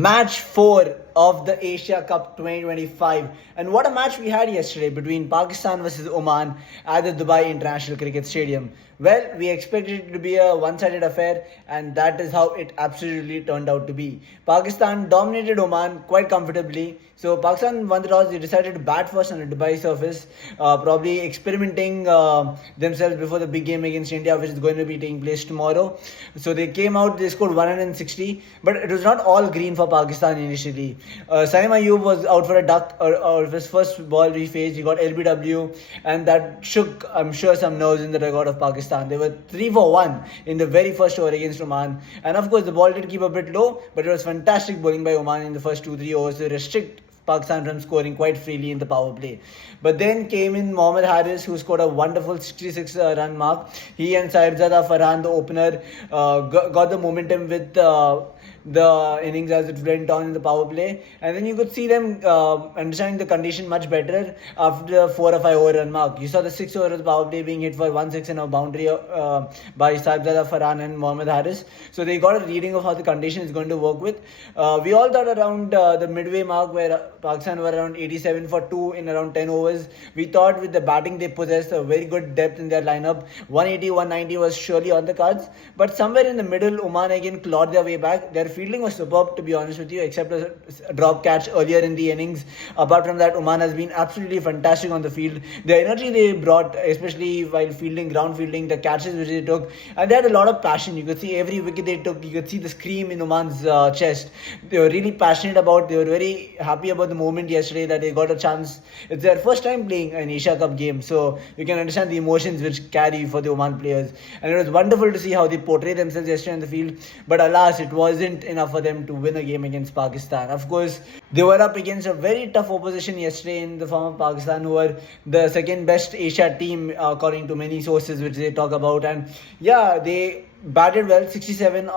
Match 4 of the Asia Cup 2025. And what a match we had yesterday between Pakistan versus Oman at the Dubai International Cricket Stadium. Well, we expected it to be a one-sided affair, and that is how it absolutely turned out to be. Pakistan dominated Oman quite comfortably. So Pakistan won the toss. They decided to bat first on a Dubai surface, probably experimenting themselves before the big game against India, which is going to be taking place tomorrow. So they came out, they scored 160, but it was not all green for Pakistan initially. Saim Ayub was out for a duck, or his first ball he faced. He got LBW, and that shook, I'm sure, some nerves in the record of Pakistan. They were 3 for 1 in the very first over against Oman, and of course the ball did keep a bit low, but it was fantastic bowling by Oman in the first 2-3 overs to restrict Pakistan from scoring quite freely in the power play. But then came in Mohammad Haris, who scored a wonderful 66 run mark. He and Saibzada Farhan, the opener, got the momentum with the innings as it went on in the power play. And then you could see them understanding the condition much better after the 4 or 5 over run mark. You saw the 6 over of the power play being hit for 1-6 and a boundary by Saibzada Farhan and Mohammad Haris. So they got a reading of how the condition is going to work with. We all thought around the midway mark, where Pakistan were around 87 for 2 in around 10 overs. We thought with the batting they possessed a very good depth in their lineup. 180, 190 was surely on the cards. But somewhere in the middle, Oman again clawed their way back. Their fielding was superb, to be honest with you, except a drop catch earlier in the innings. Apart from that, Oman has been absolutely fantastic on the field. The energy they brought, especially while fielding, ground fielding, the catches which they took, and they had a lot of passion. You could see every wicket they took, you could see the scream in Oman's chest. They were really passionate about, they were very happy about the moment yesterday that they got a chance. It's their first time playing an Asia Cup game, so you can understand the emotions which carry for the Oman players. And it was wonderful to see how they portray themselves yesterday on the field. But alas, it wasn't enough for them to win a game against Pakistan. Of course, they were up against a very tough opposition yesterday in the form of Pakistan, who were the second best Asia team according to many sources which they talk about. And yeah, they batted well, 67.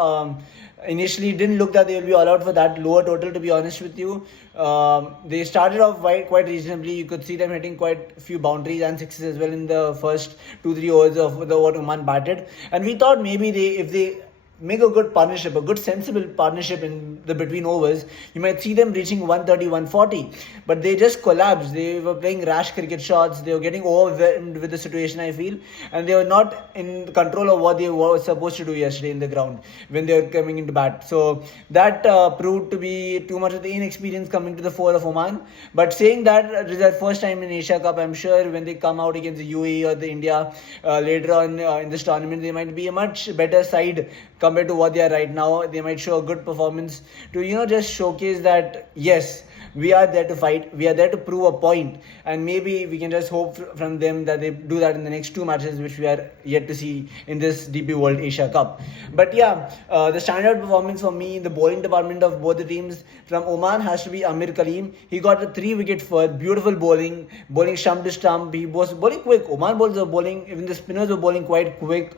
Initially didn't look that they will be all out for that lower total, to be honest with you. They started off quite reasonably. You could see them hitting quite a few boundaries and sixes as well in the first 2-3 overs of the what Oman batted. And we thought maybe if they make a good partnership, a good sensible partnership in the between overs, you might see them reaching 130, 140. But they just collapsed. They were playing rash cricket shots. They were getting overwhelmed with the situation, I feel. And they were not in control of what they were supposed to do yesterday in the ground when they were coming into bat. So that proved to be too much of the inexperience coming to the fore of Oman. But saying that, it is their first time in Asia Cup. I'm sure when they come out against the UAE or the India later on in this tournament, they might be a much better side compared to what they are right now. They might show a good performance to just showcase that yes, we are there to fight, we are there to prove a point, and maybe we can just hope from them that they do that in the next 2 matches which we are yet to see in this DP World Asia Cup. But yeah, the standout performance for me in the bowling department of both the teams from Oman has to be Amir Kaleem. He got a 3-wicket fall, beautiful bowling stump to stump. He was bowling quick. Oman bowlers were bowling, even the spinners were bowling quite quick,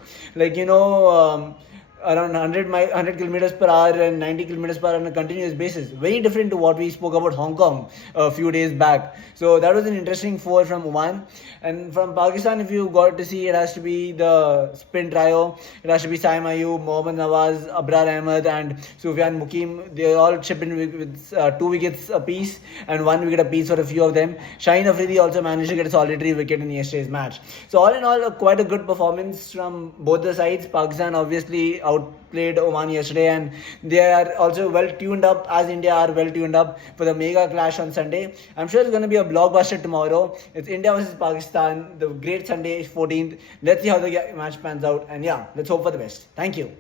around 100 kilometers per hour and 90 kilometers per hour on a continuous basis. Very different to what we spoke about Hong Kong a few days back. So that was an interesting four from Oman. And from Pakistan, if you got to see, it has to be the spin trio. It has to be Saim Ayub, Mohammad Nawaz, Abrar Ahmed and Sufyan Mukim. They all chip in with 2 wickets apiece and 1 wicket apiece for a few of them. Shaheen Afridi also managed to get a solitary wicket in yesterday's match. So all in all, quite a good performance from both the sides. Pakistan obviously outplayed Oman yesterday, and they are also well tuned up, as India are well tuned up for the mega clash on Sunday. I'm sure it's going to be a blockbuster tomorrow. It's India versus Pakistan, the great Sunday 14th. Let's see how the match pans out, and yeah, let's hope for the best. Thank you.